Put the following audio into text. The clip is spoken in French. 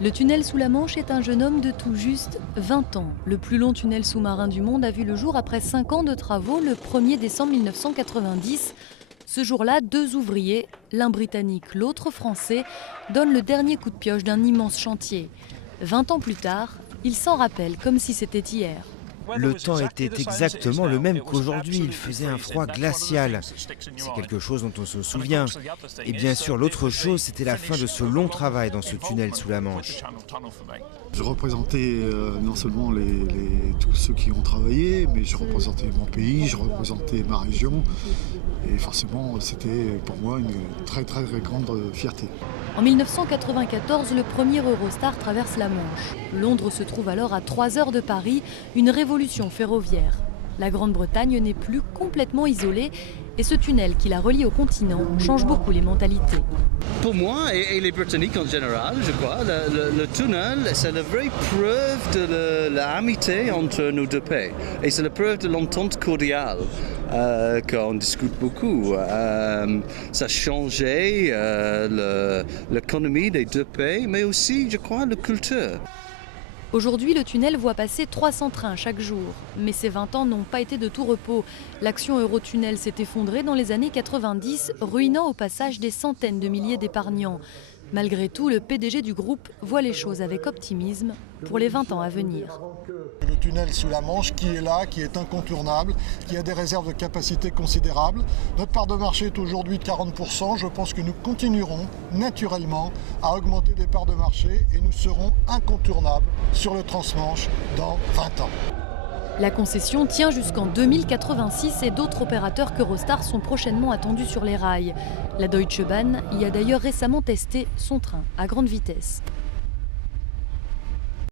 Le tunnel sous la Manche est un jeune homme de tout juste 20 ans. Le plus long tunnel sous-marin du monde a vu le jour après 5 ans de travaux, le 1er décembre 1990. Ce jour-là, 2 ouvriers, l'un britannique, l'autre français, donnent le dernier coup de pioche d'un immense chantier. 20 ans plus tard, ils s'en rappellent comme si c'était hier. Le temps était exactement le même qu'aujourd'hui, il faisait un froid glacial. C'est quelque chose dont on se souvient. Et bien sûr, l'autre chose, c'était la fin de ce long travail dans ce tunnel sous la Manche. Je représentais non seulement tous ceux qui ont travaillé, mais je représentais mon pays, je représentais ma région. Et forcément, c'était pour moi une très très très grande fierté. En 1994, le premier Eurostar traverse la Manche. Londres se trouve alors à 3 heures de Paris, une révolution ferroviaire. La Grande-Bretagne n'est plus complètement isolée et ce tunnel qui la relie au continent change beaucoup les mentalités. Pour moi et les Britanniques en général, je crois, le tunnel, c'est la vraie preuve de l'amitié entre nos deux pays. Et c'est la preuve de l'entente cordiale qu'on discute beaucoup. Ça a changé l'économie des deux pays, mais aussi, je crois, la culture. Aujourd'hui, le tunnel voit passer 300 trains chaque jour. Mais ces 20 ans n'ont pas été de tout repos. L'action Eurotunnel s'est effondrée dans les années 90, ruinant au passage des centaines de milliers d'épargnants. Malgré tout, le PDG du groupe voit les choses avec optimisme pour les 20 ans à venir. Le tunnel sous la Manche qui est là, qui est incontournable, qui a des réserves de capacité considérables. Notre part de marché est aujourd'hui de 40%. Je pense que nous continuerons naturellement à augmenter des parts de marché et nous serons incontournables sur le transmanche dans 20 ans. La concession tient jusqu'en 2086 et d'autres opérateurs qu'Eurostar sont prochainement attendus sur les rails. La Deutsche Bahn y a d'ailleurs récemment testé son train à grande vitesse.